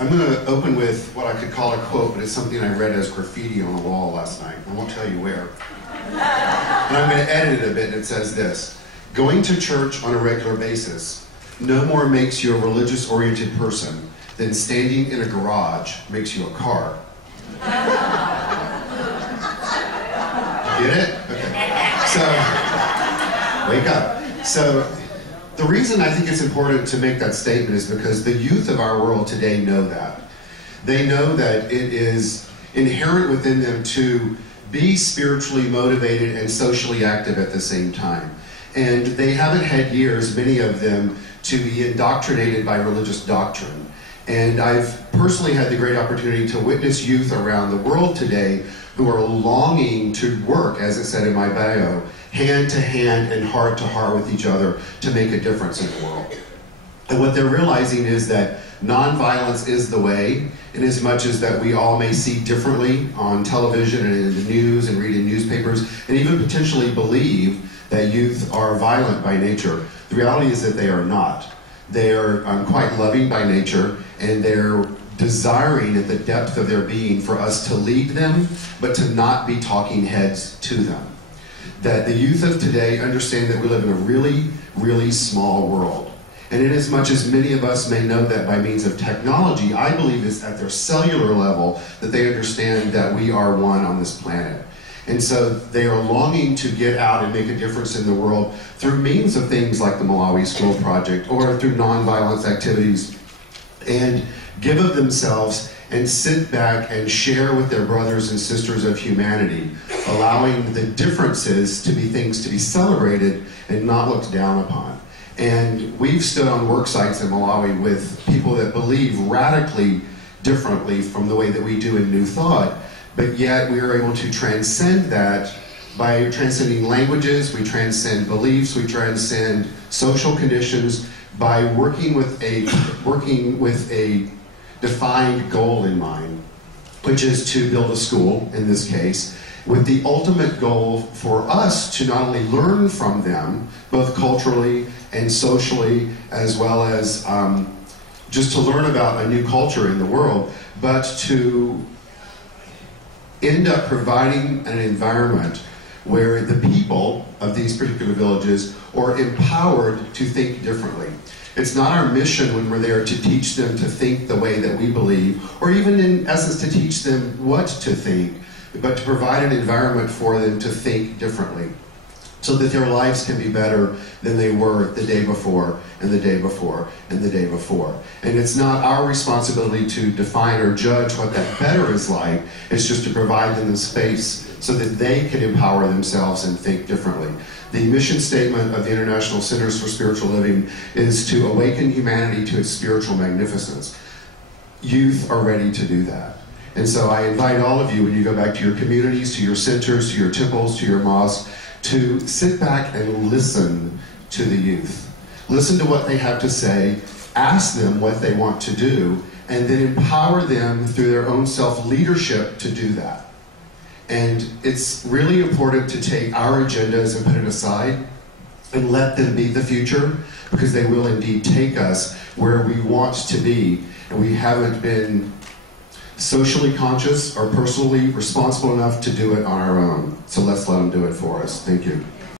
I'm going to open with what I could call a quote, but it's something I read as graffiti on a wall last night. I won't tell you where. And I'm going to edit it a bit, and it says this: going to church on a regular basis no more makes you a religious-oriented person than standing in a garage makes you a car. Get it? Okay. So, wake up. So, the reason I think it's important to make that statement is because the youth of our world today know that. They know that it is inherent within them to be spiritually motivated and socially active at the same time. And they haven't had years, many of them, to be indoctrinated by religious doctrine. And I've personally had the great opportunity to witness youth around the world today who are longing to work, as it said in my bio, hand to hand and heart to heart with each other to make a difference in the world. And what they're realizing is that nonviolence is the way, in as much as that we all may see differently on television and in the news and read in newspapers, and even potentially believe that youth are violent by nature. The reality is that they are not. They are quite loving by nature, and they're desiring at the depth of their being for us to lead them, but to not be talking heads to them. That the youth of today understand that we live in a really, really small world. And in as much as many of us may know that by means of technology, I believe it's at their cellular level that they understand that we are one on this planet. And so they are longing to get out and make a difference in the world through means of things like the Malawi School Project or through nonviolence activities, and give of themselves and sit back and share with their brothers and sisters of humanity, allowing the differences to be things to be celebrated and not looked down upon. And we've stood on work sites in Malawi with people that believe radically differently from the way that we do in New Thought, but yet we are able to transcend that by transcending languages, we transcend beliefs, we transcend social conditions by working with a defined goal in mind, which is to build a school, in this case, with the ultimate goal for us to not only learn from them, both culturally and socially, as well as just to learn about a new culture in the world, but to end up providing an environment where the people of these particular villages are empowered to think differently. It's not our mission when we're there to teach them to think the way that we believe, or even in essence to teach them what to think, but to provide an environment for them to think differently, so that their lives can be better than they were the day before, and the day before, and the day before. And it's not our responsibility to define or judge what that better is like, it's just to provide them the space so that they can empower themselves and think differently. The mission statement of the International Centers for Spiritual Living is to awaken humanity to its spiritual magnificence. Youth are ready to do that. And so I invite all of you, when you go back to your communities, to your centers, to your temples, to your mosques, to sit back and listen to the youth. Listen to what they have to say, ask them what they want to do, and then empower them through their own self-leadership to do that. And it's really important to take our agendas and put it aside and let them be the future, because they will indeed take us where we want to be, and we haven't been socially conscious or personally responsible enough to do it on our own. So let's let them do it for us. Thank you.